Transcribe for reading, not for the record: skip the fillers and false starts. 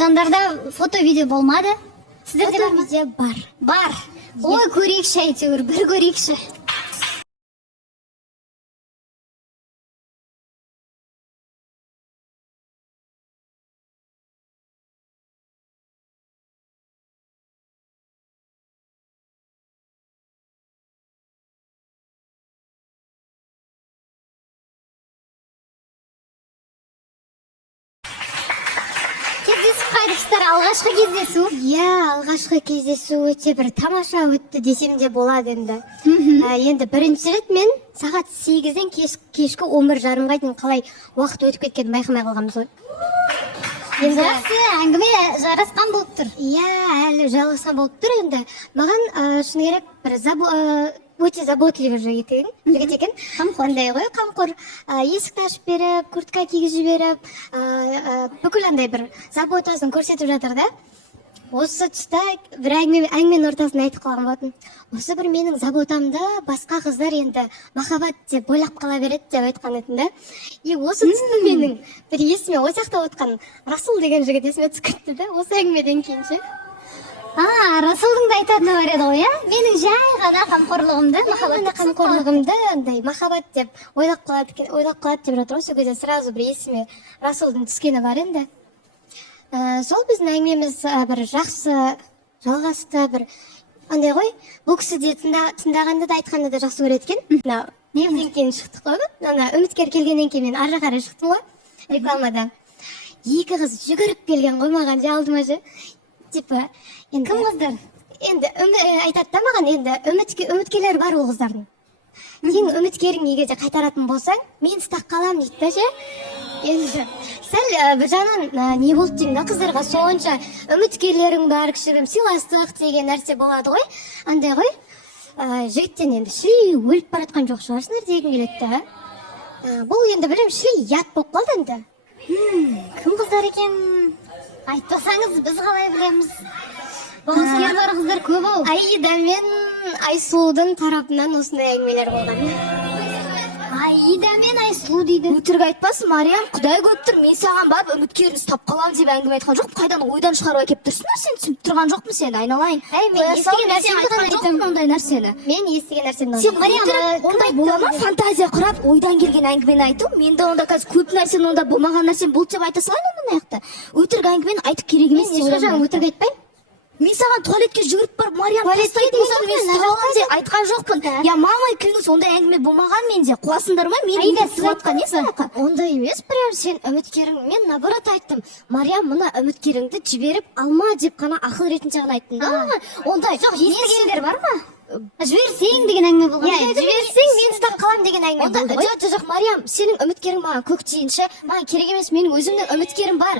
Жандарда фото видео болмады. Сіздерде бар ма? Видео бар. Бар. Ой, көрейікші әйтеуір, бір көрейікші. Кездесіп қайдықсыздар, алғашқы кездесу. Алғашқы кездесу өте бір тамаша өтті десем де болады енді. Енді бірінші рет мен сағат 8-ден кешкі 11:30-ға дейін қалай уақыт өтіп кеткенін байқамай қалғанбыз ғой. Жақсы, әңгіме жарасқан болып тұр. Әлі жалғасқан болып тұр енді. Маған шыны керек бір өте заботливый жігіт екен. Қандай ғой, қамқор. Есікті ашып беріп, куртка кигізіп жіберіп, бүкіл андай бір заботасын көрсетіп жатыр да. Осы тұста бір әңгіменің ортасында айтып қалған болатын. Осы бір менің заботамды басқа қыздар енді махаббат деп ойлап қала береді деп айтқан еді да. И осы тұста менің бір есіме ойсақтап отқан Расул деген жігіт есіме түсіп кетті да. Осы әңгімеден кейін ше. Расулдың да айтатыны бар еді ғой, менің жай ғана қамқорлығымды андай махаббат деп ойлап қалады деп жатыр ғой. Сол кезде сразу бір есіме Расулдың түскені бар енді. Сол біздің әңгімеміз бір жақсы жалғасты, бір андай ғой, бұл кісі де тыңдағанды да айтқанды да жақсы көреді екен. Неден кейін шықтық қой, үміткер келгеннен кейін мен ары қарай шықтым ғой рекламада. Екі қыз жүгіріп келген ғой маған, алдыма ше. Типа, кім қыздар? Енді айтады да маған, енді үміткерлер бар ол қыздардың. Сен үміткерің егер қайтаратын болсаң, мен ұстап қалам дейді да ше. Енді сәл бір жағынан не болды деймін да, қыздарға сонша үміткерлерің бар, кішігірім сыйластық деген нәрсе болады ғой. Андай ғой, жігіттен енді шілей өліп баратқан жоқ шығарсыңдар дегім келеді да. Бұл енді білем шілей ят болып қалды енді. Кім қыздар екен? Айтпасаңыз біз қалай білеміз? Үміткер бар қыздар көп ау. Аида мен Айсұлудың тарапынан осындай әңгімелер болған. Аида мен Айсұлу дейді. Өтірік айтпасын, Мариям, құдай көп тұр, мен саған барып үміткерін ұстап қалам деп әңгіме айтқан жоқ. Қайдан ойдан шығарып әкеп тұрсыңдар, сен түсініп тұрған жоқпын сені, айналайын. Мен естіген нәрсені айтқан жоқпын ондай нәрсені. Мен естіген нәрсені. Сен Мариям, ондай бола ма? Фантазия құрап, ойдан келген әңгімені айту. Менде онда қазір көп нәрсені, онда болмаған нәрсені болды деп айта салайын онда аяқта. Өтірік әңгімені айтып керек емес деп ойлаймын. Өтірік айтпаймын. Мен саған туалетке жүгіріп барып, Мариям, тастайтын болсам мен ұстағалам деп айтқан жоқпын. Я мамай күліңіз, ондай әңгіме болмаған менде. Қуасыңдар ма? Мен сіз айтқан не садақа? Ондай емес, прям сен үміткерің, мен наоборот айттым. Мариям, мына үміткеріңді жіберіп алма деп қана ақыл ретінде ғана айттым да. Ондай жоқ, естігендер бар ма? Жіберсең деген әңгіме болған. Жіберсең мен ұстап қалам деген әңгіме болды. Жоқ, Мариям, сенің үміткерің маған көк тиінші, маған керек емес, менің өзімнің үміткерім бар.